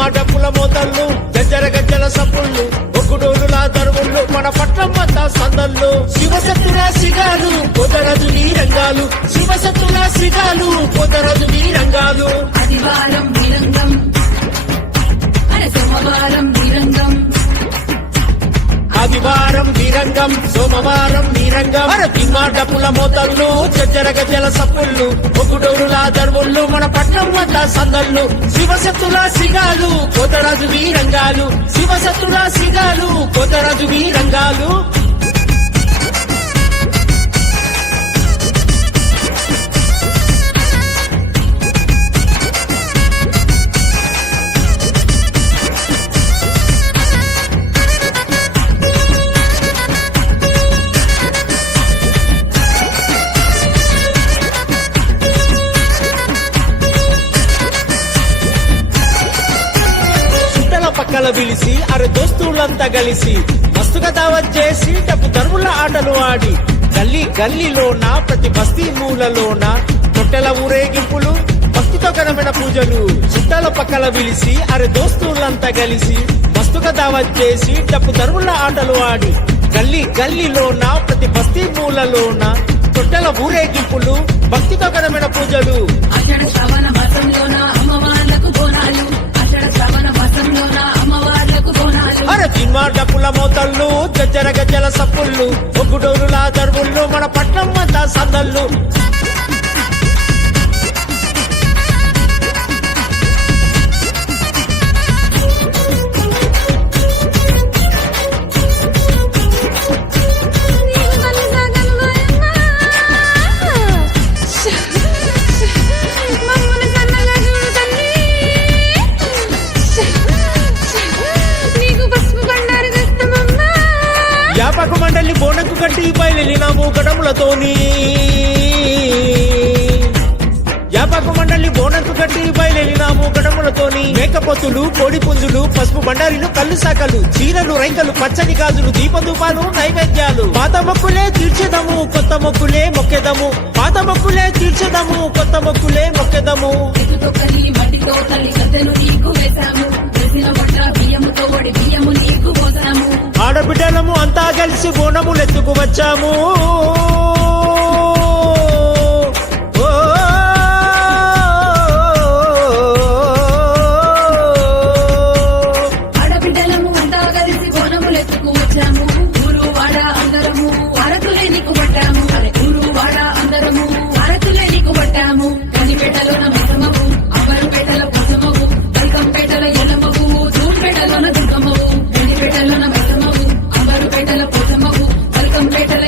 దిమ్మా డప్పుల మోతళ్ళు గజ్జర గజ్జల సప్పుళ్ళు ఒక్కుడోలులా దరువుళ్ళు మన పట్నం అంతా సందళ్ళు. శివశక్తుల రాశిగాలు పొదరదు నీ రంగాలు శివశక్తుల రాశిగాలు పొదరదు నీ రంగాలు ఆదివారం విరంగం. మన దిమ్మా డప్పుల మోతళ్ళు గజ్జర గజ్జల సప్పుళ్ళు. ఒక్కుడోలులా దరువుళ్ళు మన పట్నం అంతా సందళ్ళు. శివశక్తుల సిగాలు పొదరదు వీరంగాలు. శివశక్తుల సిగాలు పొదరదు వీరంగాలు. చుట్టల పిలిచి దోస్తులంతా కలిసి మస్తుగా దావత్ చేసి డబ్బు దరువుల ఆటలు ఆడి గల్లీ గల్లీలోన ప్రతి బస్తీ మూలలోన తొట్టెల ఊరేగింపులు భక్తితో ఘనమైన పూజలు చుట్టాల పక్కల పిలిచి అరే దోస్తులంతా కలిసి మస్తుగా దావత్ చేసి డబ్బు దరువుల ఆటలు ఆడి గల్లీ గల్లీలోన ప్రతి బస్తీ మూలలోన తొట్టెల ఊరేగింపులు భక్తితో ఘనమైన పూజలు. సప్పుళ్ళు ఒగ్గుడోరులా దరువుళ్ళు మన పట్నం అంతా సందళ్ళు. మండలి బోనకు కట్టి బయలునాము గడములతోని యాపకు మండలి బోనకు కట్టి బయలునాము గడములతోని మేకపోతులు కోడి పుంజులు పసుపు బండారీలు కళ్ళు సాకలు చీరలు రైకలు పచ్చని గాజులు దీపదూపాలు నైవేద్యాలు. పాత మొక్కులే తీర్చేదము కొత్త మొక్కులే మొక్కెదము. పాత మొక్కులే తీర్చేదము కొత్త మొక్కులే మొక్కెదము. మట్టితో తల్లి గద్దెలు నీకు వేశాము బియ్యముతో బియ్యము బిడ్డలము అంతా కలిసి బోనములెత్తుకు వచ్చాము. పోతమ్మకు కల్కంపేటల